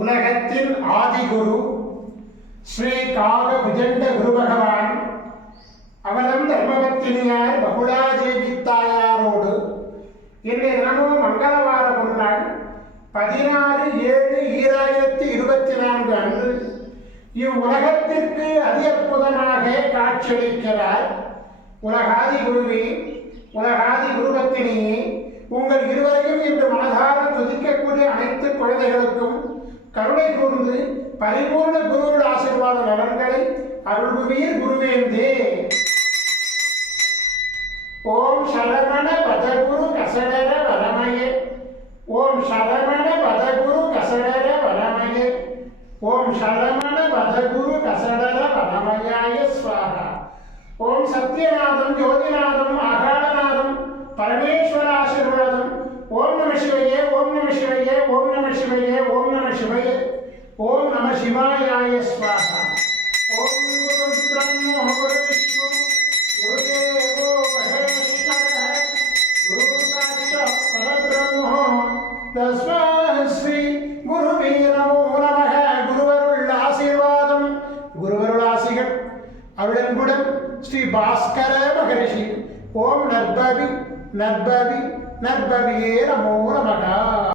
உலகத்தின் ஆதிகுரு ஸ்ரீ காக விஜண்ட குரு பகவான் அவலம் தர்மவத்தினியார் பகுலாதேவி தாயாரோடு இன்றைய தினமும் மங்களவார முன்னாள் 16/7/2024 அன்று இவ்வுலகத்திற்கு அதி அற்புதமாக காட்சியளிக்கிறார். உலகாதி குருவே, உலகாதி குருபத்தினியே, உங்கள் இருவரையும் இன்று மனதார துதிக்கக்கூடிய அனைத்து குழந்தைகளுக்கும் கருணை கூர்ந்து பரிபூர்ண குருவோட ஆசீர்வாத நலன்களை அருள்புவீர் குருவேந்தே. ஓம் சரவண பதகுரு கசடர வரமயே, ஓம் சரவண பதகுரு கசடர வரமயே, ஓம் சரவண பதகுரு கசடர வரமயாய ஸ்வாஹா. ஓம் சத்யநாதம் ஜோதிநாதம் ஆகாரநாதம் பரமேஸ்வர ஆசீர்வாதம். ஓம் நம சிவயே, ஓம் நம சிவயே, ஓம் நம சிவயே, ஓம் நம சிவயே, ஓம் நம சிவாயாய ஸ்வாஹா. ஓம் குரு பிரம்மோ குரு விஷ்ணு குருதேவோ மகேஸ்வரः குரு சாட்சாத் பரபிரம்மோ தஸ்மை ஸ்ரீ குருவே நமோ நமः. குருவருள் ஆசீர்வாதம், குருவருள் ஆசிகள் அருளன்புடன் ஸ்ரீ பாஸ்கர மகரிஷி. ஓம் நற்பவி நற்பவி நற்பவியே நமோ நமः.